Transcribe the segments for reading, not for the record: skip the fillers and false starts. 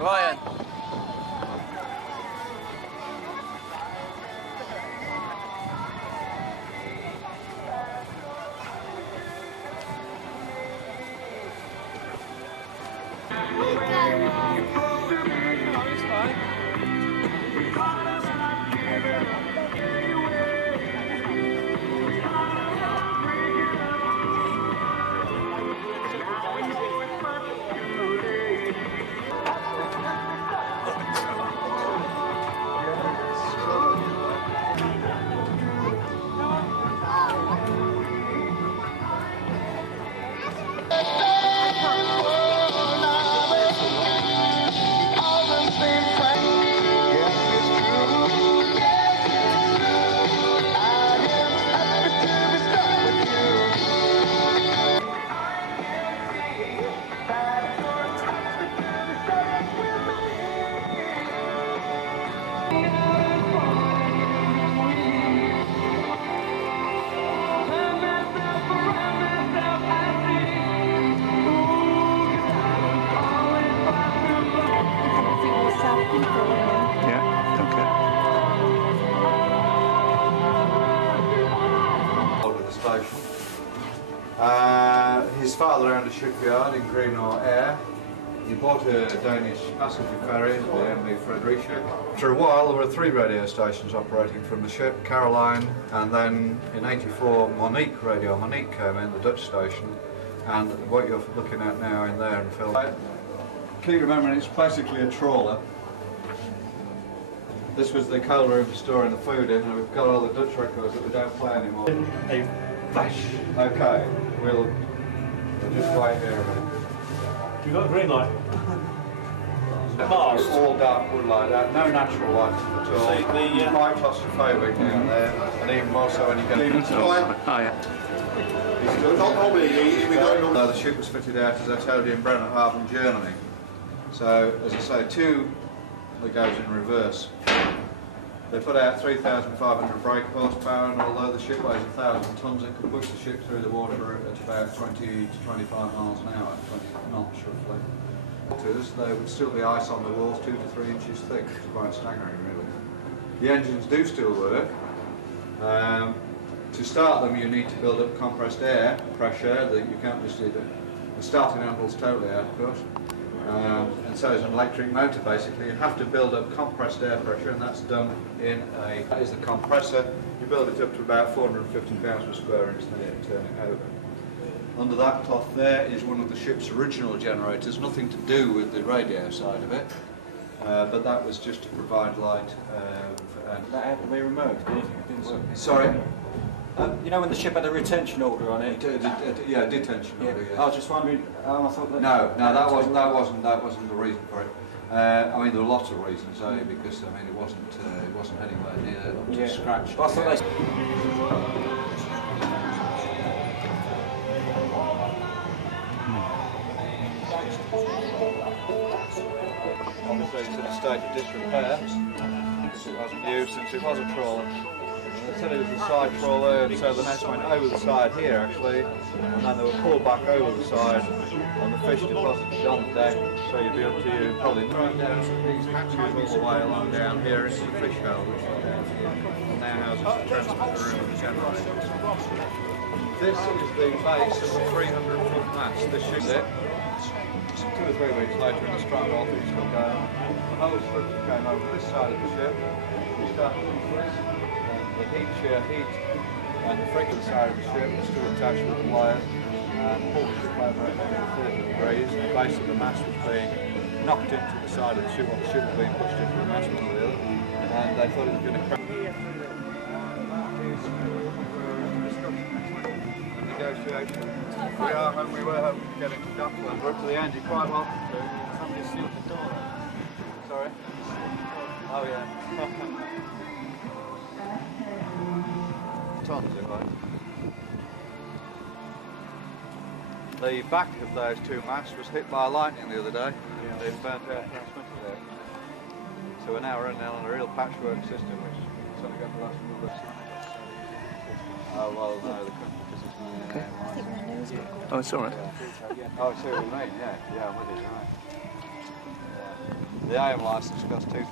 Ryan. His father owned a shipyard in Greenore Air. He bought a Danish passenger ferry, the MV Fredericia. For a while there were 3 radio stations operating from the ship, Caroline, and then in '84 Monique came in, the Dutch station, and what you're looking at now in there in film. Keep remembering it's basically a trawler. This was the coal room for storing the food in, and we've got all the Dutch records that we don't play anymore. A flash. Okay, we'll just wait here a minute. You've got a green light. Mars. All dark wood like that, no natural light at all. See, quite claustrophobic down there, and even more so when you get the ship was fitted out, as I told you, in Bremerhaven, Germany. So, as I say, 2 that goes in reverse. They put out 3,500 brake horsepower, and although the ship weighs 1,000 tons, it could push the ship through the water at about 20 to 25 miles an hour, 20 knots roughly. There would still be ice on the walls 2 to 3 inches thick, which is quite staggering really. The engines do still work. To start them you need to build up compressed air pressure, that you can't just do the starting handle's totally out of course. And so is an electric motor basically. You have to build up compressed air pressure, and that's done in that is the compressor. You build it up to about 450 pounds per square inch, then you turn it over. Under that cloth there is one of the ship's original generators, nothing to do with the radio side of it, but that was just to provide light. That had to be removed, did it? Sorry? You know when the ship had a retention order on it? Yeah, detention order. Yeah. I was just wondering. I thought that. No, that wasn't the reason for it. I mean, there were lots of reasons, because I mean it wasn't anywhere near up to scratch. I thought they. Obviously, it's in a state of disrepair. It wasn't used since it was a trawler. They said it was a side trawler, and so the nets went over the side here actually, and then they were pulled back over the side, and the fish deposited on the deck, so you'd be up to you probably right down these hatches all the way along down here into the fish hole, which is down here, and now houses the transmitter room and the generator. This is the base of the 300-foot mast. This is it. 2 or 3 weeks later in the strong north east got going, the whole structure came over this side of the ship. We started with this. The heat and the friction side of the ship was still attached with the wire, and pulled the ship over at angle 30 degrees, and the base of the mast was being knocked into the side of the ship, while the ship was being pushed into the mast one or the other, and they thought it was going to crash. Negotiation. We were hoping to get into Dublin. We're up to the end. You're quite welcome to. Somebody sealed the door. Sorry? Oh yeah. Tons, if I. The back of those 2 masts was hit by lightning the other day. Yeah. They burnt out transmitter there. So we're now running on a real patchwork system, which is only going to last another 6 months. Oh well, no, the country because it's Okay. I think my nose got caught. Oh, it's all right. Oh, I see what you mean. Yeah, I'm with you. Right. Yeah. The AM licence costs £2,000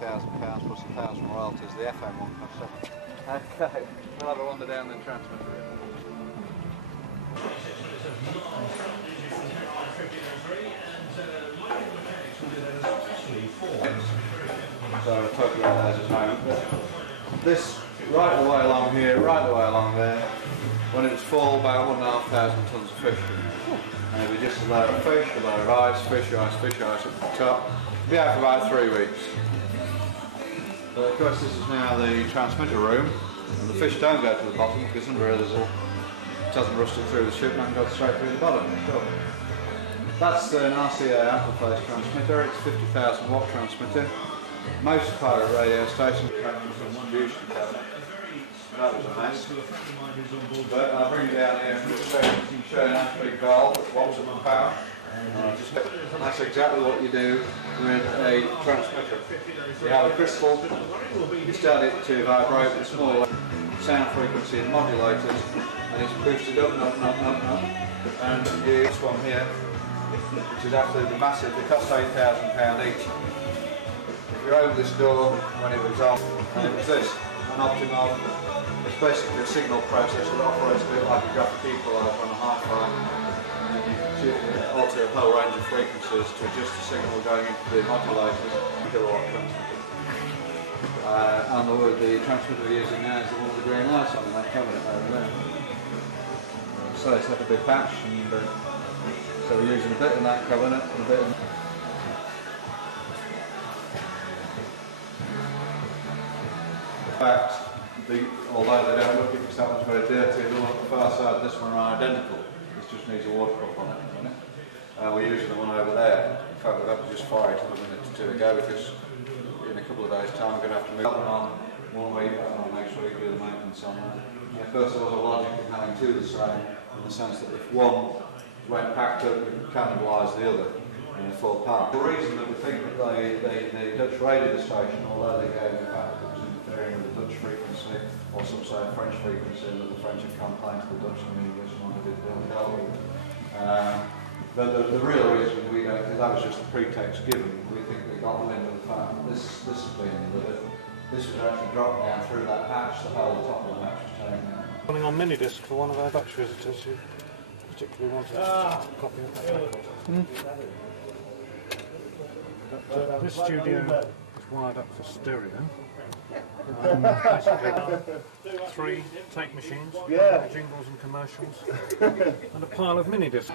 plus 1,000 royalties. The FM one costs 7. Okay, we'll have a wander down the transmitter room. So we'll talk about those in a moment. This, right the way along here, right the way along there, when it's full, about 1,500 tonnes of fish. And we just allow fish, a load of ice, fish ice at the top. It'll be out for about 3 weeks. So of course this is now the transmitter room, and the fish don't go to the bottom because under here it doesn't rustle through the ship and goes straight through the bottom. Sure. That's an RCA amplified transmitter. It's a 50,000 watt transmitter. Most pirate radio stations have one distribution cabinet. That was a mess. But I'll bring it down here and just show you a nice big valve that wants up the power. And that's exactly what you do with a transmitter. You have a crystal, you start it to vibrate with small sound frequency and modulators, and it's boosted up and up and up and up and up. And here's one here, which is absolutely massive. They cost £8,000 each. If you open this door when it was on, and it was this, an optimal. It's basically a signal processor that operates a bit like a graphic equalizer on a hi-fi. And you alter a whole range of frequencies to adjust the signal going into the modulators. Kilowatt transmitter. And the transmitter we're using now is the one with the green lights on, and that cabinet over there. So it's like a big patch, and so we're using a bit in that cabinet and a bit in. In fact, although they don't look at that one's very dirty, the one on the far side of this one are identical. This just needs a water pump on it at the minute. We're using the one over there. In fact, we've had to just fire it a minute or two ago because in a couple of days' time we're going to have to move that one on 1 week and make sure we can do the maintenance on that. Of course, there was a logic in having two the same, in the sense that if one went packed up, it would cannibalise the other in a full part. The reason that we think that the Dutch radio station, although they gave the fact that it was interfering with the Dutch frequency, or some say French frequency, that the French had complained to the Dutch and the English wanted it dealt with. But the real reason we don't, because that was just the pretext given, we think we got wind of the fact that this has been, that this was actually dropped down through that hatch, the whole top of the hatch was taken out. Running on mini disc for one of our Dutch visitors who particularly wanted a copy of that record. But, this studio is wired up for stereo. Basically 3 tape machines, jingles and commercials, and a pile of mini discs.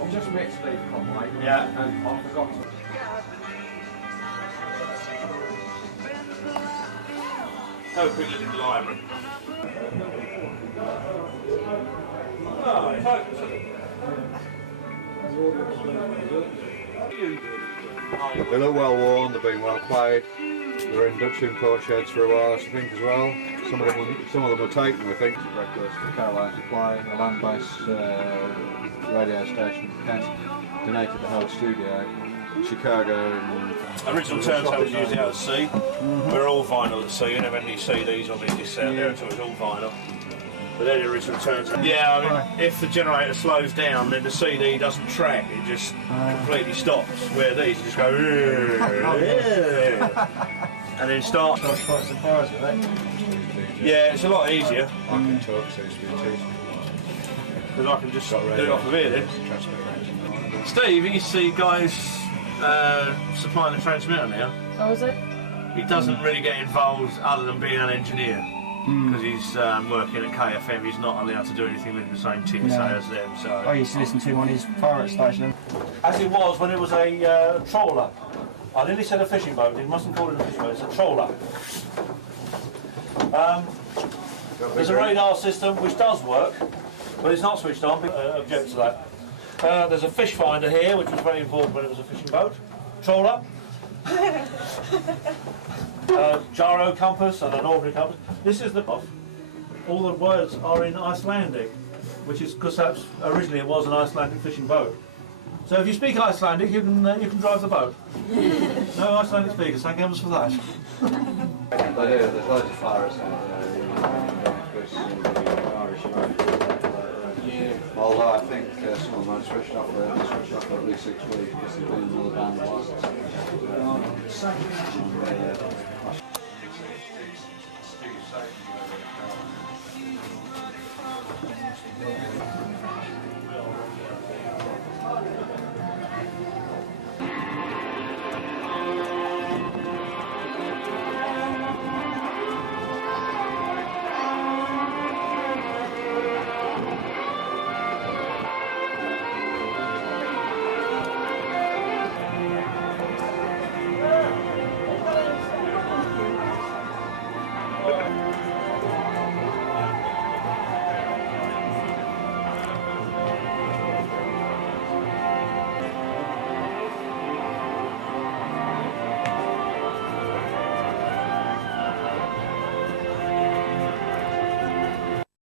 I've just met Steve Conway. Yeah. And I forgot to. Have a quick look at the library. Oh, it's open. They look well worn, they've been well played. They're in Dutch import sheds for a while, I think, as well. Some of them were taken, we think. Reckless to Caroline Supply, a land-based radio station. Kent donated the whole studio. Chicago and Original turntables used out at sea. We're all vinyl at sea. You never had any CDs or this out there, so it's all vinyl. But they're the original turntable. Yeah, I mean, if the generator slows down, then the CD doesn't track. It just completely stops. Where these just go, and then start. I was quite surprised with that. Yeah, it's a lot easier. I can talk, so it's been teaching. Because I can just do it off of here then. Steve, you see guys supplying the transmitter now. Oh, is it? He doesn't really get involved other than being an engineer. Because he's working at KFM, he's not allowed to do anything with the same TSA as them. So I used to listen to him on his pirate station. as it was when it was a trawler. I nearly said a fishing boat, you mustn't call it a fishing boat, it's a trawler. There's a radar system which does work, but it's not switched on, object to that. There's a fish finder here, which was very important when it was a fishing boat. Trawler. Gyro compass and an ordinary compass. This is the off. All the words are in Icelandic, which is because originally it was an Icelandic fishing boat. So if you speak Icelandic, you can drive the boat. No Icelandic speakers, thank heavens for that. There's loads of pirates in there. Although I think some of them are switched off for at least 6 weeks because they've been another band of license.